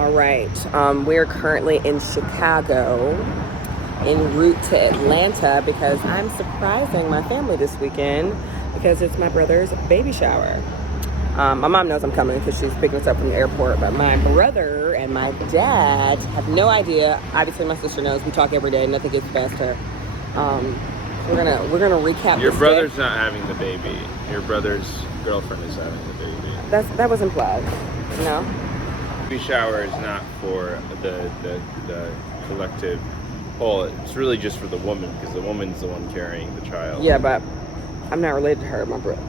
All right. We're currently in Chicago en route to Atlanta because I'm surprising my family this weekend because it's my brother's baby shower. My mom knows I'm coming because she's picking us up from the airport, but my brother and my dad have no idea. Obviously, my sister knows. We talk every day. Nothing gets past her. We're gonna recap. Your brother's not having the baby. Your brother's girlfriend is having the baby. That was implied. No. Baby shower is not for the collective whole. It's really just for the woman because the woman's the one carrying the child. Yeah, but I'm not related to her, my brother.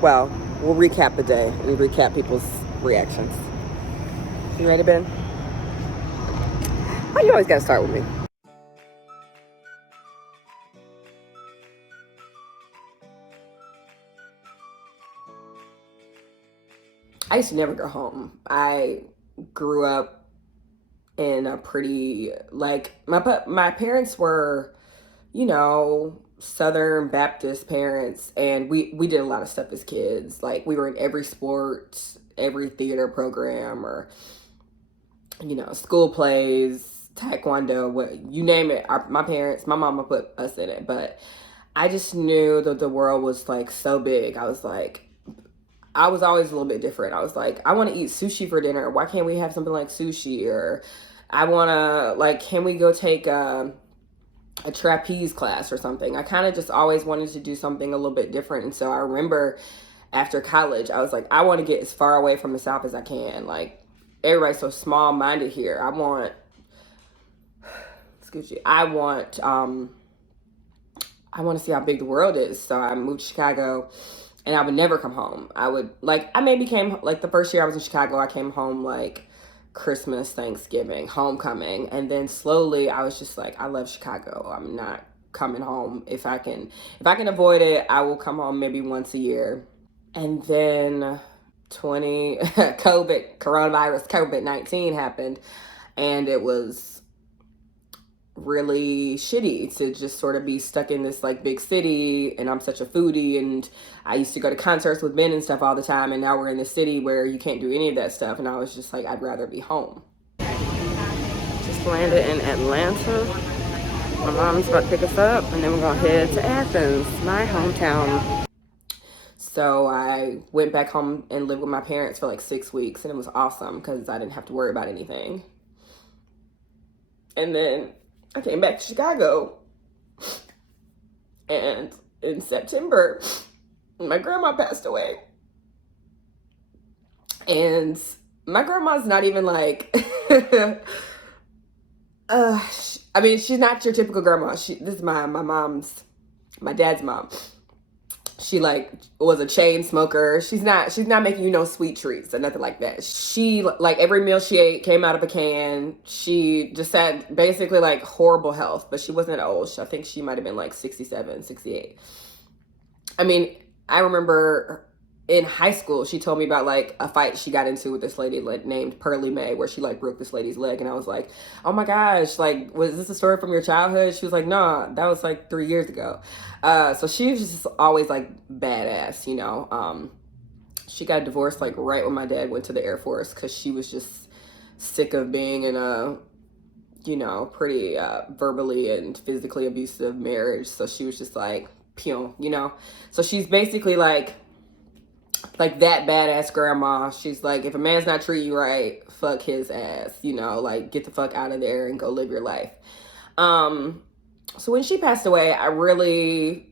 Well, we'll recap the day and recap people's reactions. You ready, Ben? Oh, you always gotta start with me. I used to never go home. I grew up in a pretty, like, my parents were, Southern Baptist parents, and we did a lot of stuff as kids. Like, we were in every sport, every theater program, or, school plays, taekwondo, you name it. My mama put us in it, but I just knew that the world was, like, so big. I was always a little bit different. I was like, I want to eat sushi for dinner. Why can't we have something like sushi? Or I want to, can we go take a trapeze class or something? I kind of just always wanted to do something a little bit different. And so I remember after college, I was like, I want to get as far away from the South as I can. Like, everybody's so small-minded here. I want to see how big the world is. So I moved to Chicago. And I would never come home. I maybe came, the first year I was in Chicago, I came home, Christmas, Thanksgiving, homecoming. And then slowly I was just like, I love Chicago. I'm not coming home. If I can avoid it, I will come home maybe once a year. And then COVID-19 happened. And it was really shitty to just sort of be stuck in this big city, and I'm such a foodie, and I used to go to concerts with Ben and stuff all the time, and now we're in the city where you can't do any of that stuff, and I was just like, I'd rather be home. Just landed in Atlanta. My mom's about to pick us up, and then we're gonna head to Athens, my hometown. So I went back home and lived with my parents for 6 weeks, and it was awesome because I didn't have to worry about anything. And then I came back to Chicago, and in September, my grandma passed away. And my grandma's not even she's not your typical grandma. This is my dad's mom. She was a chain smoker. She's not making you sweet treats or nothing like that. She every meal she ate came out of a can. She just had basically horrible health, but she wasn't old. I think she might have been 67, 68. I mean, I remember in high school, she told me about a fight she got into with this lady named Pearlie Mae, where she broke this lady's leg, and I was like, oh my gosh, was this a story from your childhood? She was like, no, that was 3 years ago. So she was just always badass, she got divorced right when my dad went to the Air Force because she was just sick of being in a pretty verbally and physically abusive marriage. So she was just pew, so she's basically that badass grandma. She's if a man's not treating you right, fuck his ass, get the fuck out of there and go live your life. So when she passed away, I really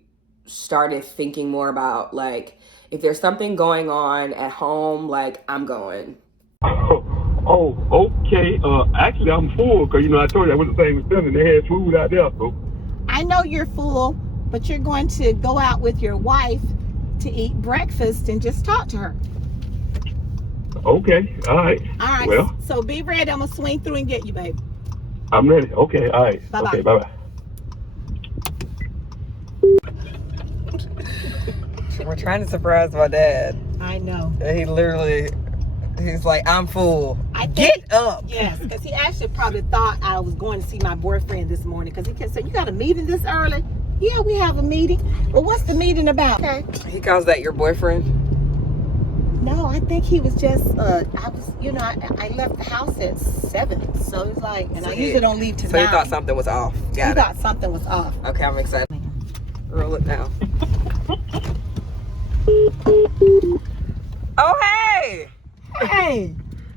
started thinking more about if there's something going on at home, I'm going. Oh, okay. Actually, I'm full because I told you I was the same as them and they had food out there. So I know you're full, but you're going to go out with your wife to eat breakfast and just talk to her. Okay, all right. All right. Well, so be ready. I'm gonna swing through and get you, babe. I'm ready. Okay, all right. Bye-bye. Okay, bye-bye. We're trying to surprise my dad. I know. He's like, I'm full. Get up. Yes, because he actually probably thought I was going to see my boyfriend this morning because he kept saying, you got a meeting this early? Yeah, we have a meeting. Well, what's the meeting about? Okay. He calls that your boyfriend? No, I think he was just, I was, I left the house at 7. So it's like, and So I he- usually don't leave till So 9. you thought something was off. He Got it. thought something was off. Okay, I'm excited. Roll it down. Oh, hey! Hey,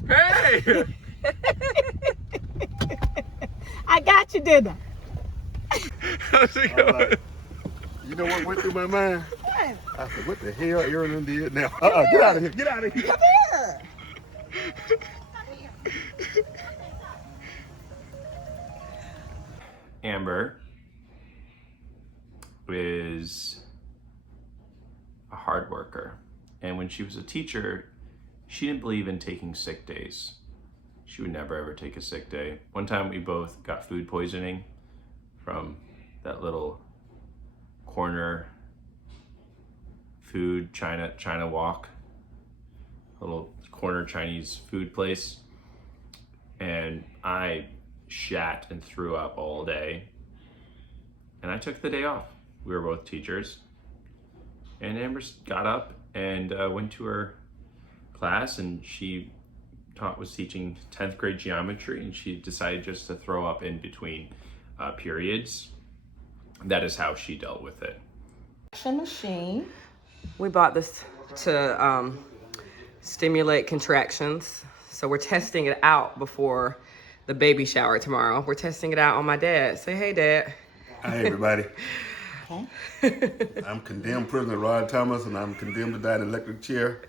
Hey! I got you, didn't How's it going? You know what went through my mind? I? I said, what the hell Aaron did now? Get out of here. Get out of here. Come here. Amber is a hard worker. And when she was a teacher, she didn't believe in taking sick days. She would never ever take a sick day. One time we both got food poisoning from that little corner food China Walk, little corner Chinese food place. And I shat and threw up all day. And I took the day off. We were both teachers. And Amber got up and went to her class, and she was teaching 10th grade geometry, and she decided just to throw up in between periods. That is how she dealt with it. Machine. We bought this to stimulate contractions. So we're testing it out before the baby shower tomorrow. We're testing it out on my dad. Say, hey, Dad. Hi, everybody. Okay. I'm condemned prisoner Rod Thomas, and I'm condemned to die in an electric chair.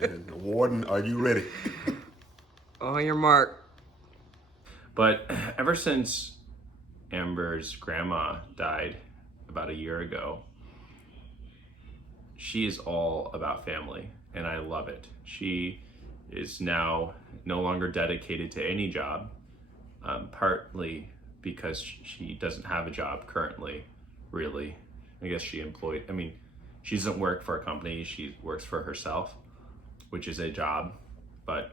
And Warden, are you ready? On your mark. But ever since Amber's grandma died about a year ago, she is all about family, and I love it. She is now no longer dedicated to any job, partly because she doesn't have a job currently, really. I guess she doesn't work for a company, she works for herself, which is a job, but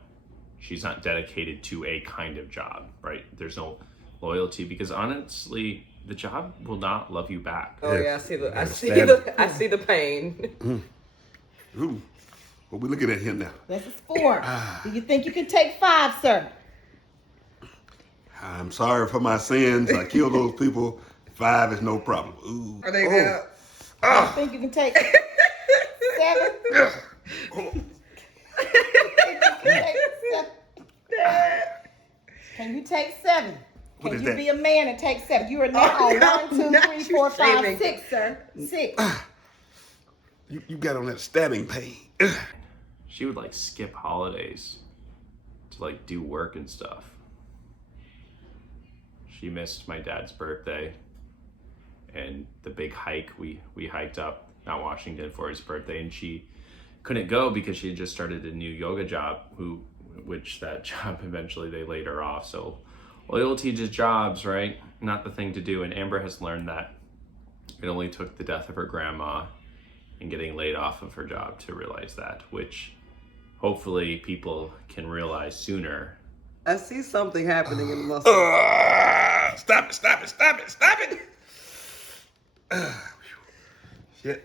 she's not dedicated to a kind of job, right? There's no loyalty, because honestly, the job will not love you back. Oh yeah, I see the pain. Ooh, what we looking at here now? This is 4. Do you think you can take 5, sir? I'm sorry for my sins. I killed those people. 5 is no problem. Ooh. Are they Oh. I think you can take 7. Can you take 7? What Can is you that? be a man and take 7? You are now Oh, on no, 1, 2, not 3, you 4, 5, shaming. 6, sir. 6. You got on that stabbing pain. She would like skip holidays to like do work and stuff. She missed my dad's birthday and the big hike we hiked up Mount Washington for his birthday, and she couldn't go because she had just started a new yoga job, which that job eventually they laid her off. So loyalty to jobs, right? Not the thing to do. And Amber has learned that it only took the death of her grandma and getting laid off of her job to realize that, which hopefully people can realize sooner. I see something happening in the muscle. Stop it, stop it, stop it, stop it. Shit.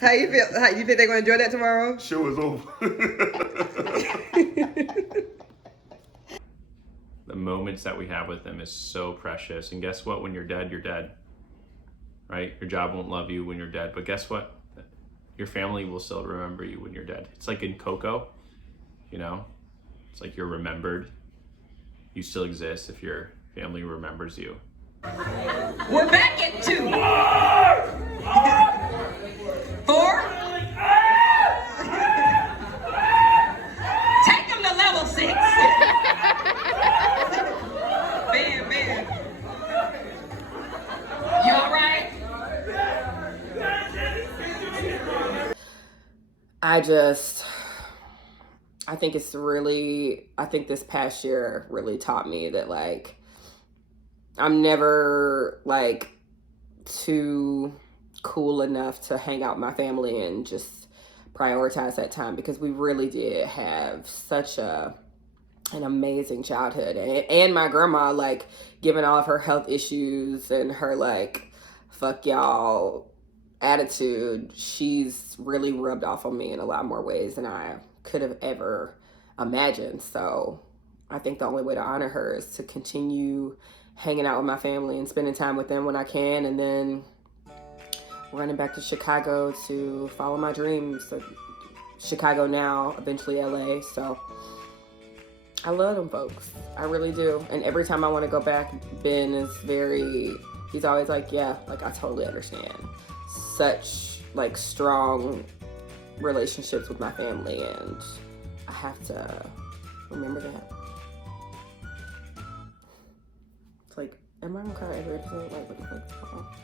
How you feel? You think they're gonna enjoy that tomorrow? Show is over. The moments that we have with them is so precious. And guess what? When you're dead, you're dead. Right? Your job won't love you when you're dead. But guess what? Your family will still remember you when you're dead. It's like in Coco, you know? It's like you're remembered. You still exist if your family remembers you. We're back at 2. 4. Take him to level 6. Man. You all right? I think this past year really taught me that, like, I'm never, like, too cool enough to hang out with my family and just prioritize that time, because we really did have such an amazing childhood. And my grandma, like, given all of her health issues and her, like, fuck y'all attitude, she's really rubbed off on me in a lot more ways than I could have ever imagined. So I think the only way to honor her is to continue hanging out with my family and spending time with them when I can, and then running back to Chicago to follow my dreams. So Chicago now, eventually LA. So I love them folks. I really do. And every time I want to go back, Ben is he's always like, yeah, like I totally understand. Such like strong relationships with my family, and I have to remember that. It's like, am I gonna cry every episode? Like, what the fuck?